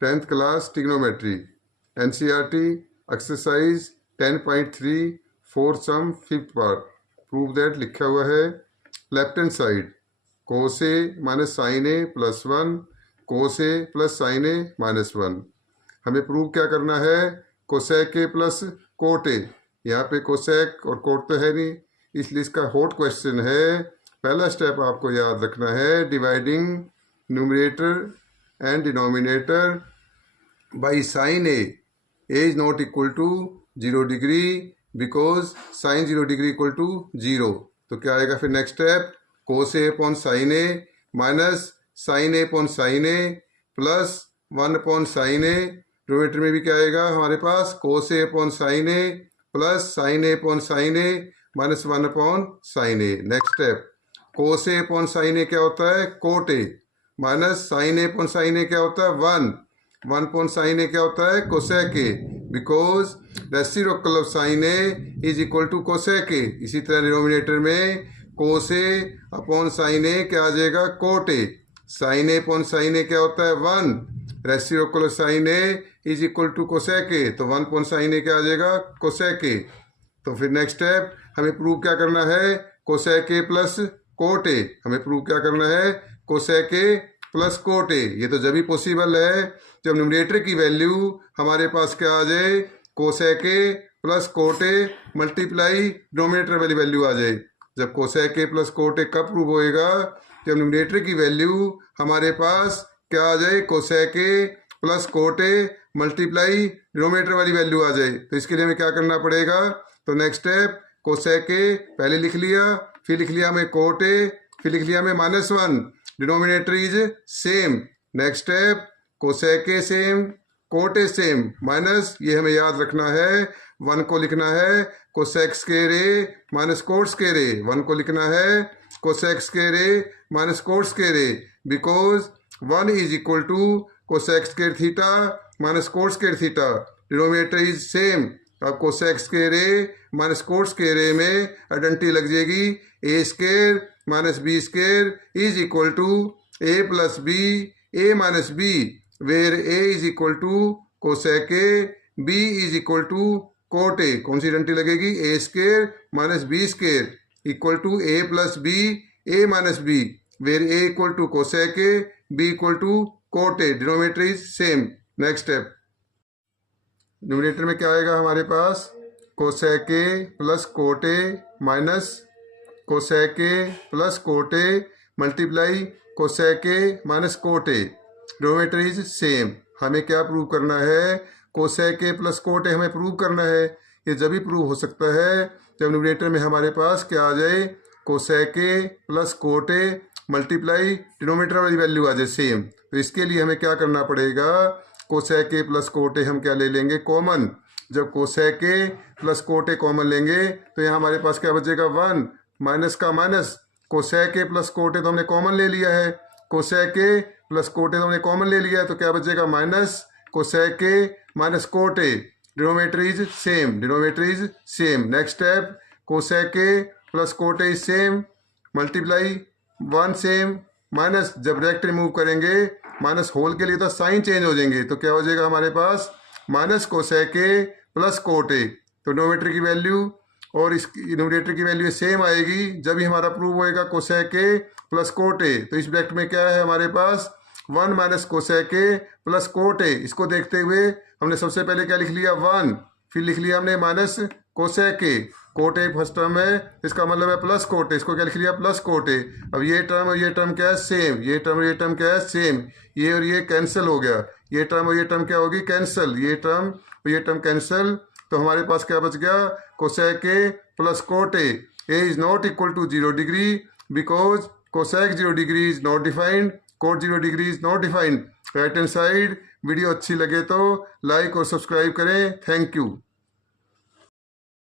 10th class trigonometry NCERT exercise 10.3 four some fifth part. Prove that लिखा हुआ है left hand side cos a minus sine a plus 1 cos a plus sine a minus 1। हमें prove क्या करना है, cosec A plus cot a. यहाँ पे cosec और कोट तो है नहीं, इसलिए इसका हॉट क्वेश्चन है। पहला स्टेप आपको याद रखना है, dividing numerator and denominator by sine A is not equal to 0 degree because sine 0 degree equal to 0। तो क्या आएगा फिर next step, cos A upon sine a minus sine A upon sine a plus 1 upon sine a. Denominator में भी क्या आएगा हमारे पास, cos A upon sine a plus sine A upon sine a minus 1 upon sine a. Next step, cos A upon sine A क्या होता है, cot A minus sine A upon sine A क्या होता है 1 अपॉन साइन ए क्या होता है, cosec a because reciprocal of sine A is equal to cosec a. इसी तरह डिनोमिनेटर में कोस ए अपॉन साइन ए क्या आ जाएगा, cot A. Sine A upon sine A क्या होता है 1, reciprocal of sine A is equal to cosec A, तो 1 अपॉन साइन ए क्या आ जाएगा, कोसेक ए। तो फिर नेक्स्ट स्टेप हमें प्रूव क्या करना है, कोसेक ए प्लस कोट ए। हमें प्रूव क्या करना है, कोसेक ए प्लस कोट ए। ये तो जब भी पॉसिबल है जब न्यूमरेटर की वैल्यू हमारे पास क्या आ जाए, cosec A plus cot A multiply denominator वाली वैल्यू आ जाए। जब कोसेक ए प्लस कोट ए कब प्रूव होएगा, जब न्यूमरेटर की वैल्यू हमारे पास क्या आ जाए, cosec A plus cot A multiply denominator वाली वैल्यू आ जाए। तो इसके लिए हमें क्या करना पड़ेगा, तो नेक्स्ट स्टेप कोसेक ए पहले लिख लिया, फिर लिख लिया हमें कोट ए, फिर लिख लिया हमें -1, denominator is same. Next step cosec a same cot a same minus, ये हमें याद रखना है 1 को लिखना है cosec square a minus cot square a. 1 को लिखना है cosec square a minus cot square a because 1 is equal to cosec square theta minus cot square theta. Denominator is same. अब cosec square a minus cot square a में identity लग जाएगी, ए square minus B square is equal to A plus B A minus B, where A is equal to cosec A, B is equal to cot A. कौन सी identity लगेगी, A square minus B square equal to A plus B A minus B, where A equal to cosec A, B equal to cot A. Denominator is same. Next step, numerator में क्या आएगा हमारे पास, cosec A plus cot A minus cosec A plus cot A multiply cosec A minus coat A. Denominator is same. हमें क्या prove करना है, cosec ए plus cot ए हमें प्रूव करना है। ये जब भी प्रूव हो सकता है जब न्यूमरेटर में हमारे पास क्या आ जाए, cosec A plus cot A multiply denominator वाली वैल्यू आ जाए सेम। तो इसके लिए हमें क्या करना पड़ेगा, कोसेक ए प्लस कोट ए हम क्या ले लेंगे कॉमन। जब कोसेक ए प्लस कोट ए कॉमन लेंगे तो यहाँ हमारे पास क्या बचेगा 1 माइनस का minus, cosec A plus cot A तो हमने कॉमन ले लिया है, cosec A plus cot A तो हमने कॉमन ले लिया है, तो क्या बचेगा minus cosec A minus coat A. Denominator is same, denominator is same. Next step, cosec A plus cot a is same multiply 1 same minus, जब डायरेक्ट रिमूव करेंगे माइनस होल के लिए तो साइन चेंज हो जाएंगे, तो क्या हो जाएगा हमारे पास minus cosec A plus cot A. तो डिनोमिनेटर की वैल्यू और इसकी न्यूमरेटर की वैल्यू सेम आएगी जब ही हमारा प्रूव होएगा cosec A plus cot A. तो इस ब्रैकेट में क्या है हमारे पास 1 माइनस कोसेक ए प्लस कोट ए। इसको देखते हुए हमने सबसे पहले क्या लिख लिया 1, फिर लिख लिया हमने minus cosec A, cot A first term है, इसका मतलब है प्लस कोट ए, इसको क्या लिख लिया प्लस कोट ए। अब ये टर्म और ये टर्म क्या है सेम, ये टर्म और ये टर्म क्या है सेम, ये और ये कैंसिल हो गया, ये टर्म और ये टर्म क्या होगी कैंसिल, ये टर्म और ये टर्म कैंसिल। तो हमारे पास क्या बच गया, cosec A plus cot a is not equal to 0 degree because cosec 0 degree is not defined, cot 0 degree is not defined. Right hand side. Video अच्छी लगे तो लाइक और सब्सक्राइब करें। Thank you.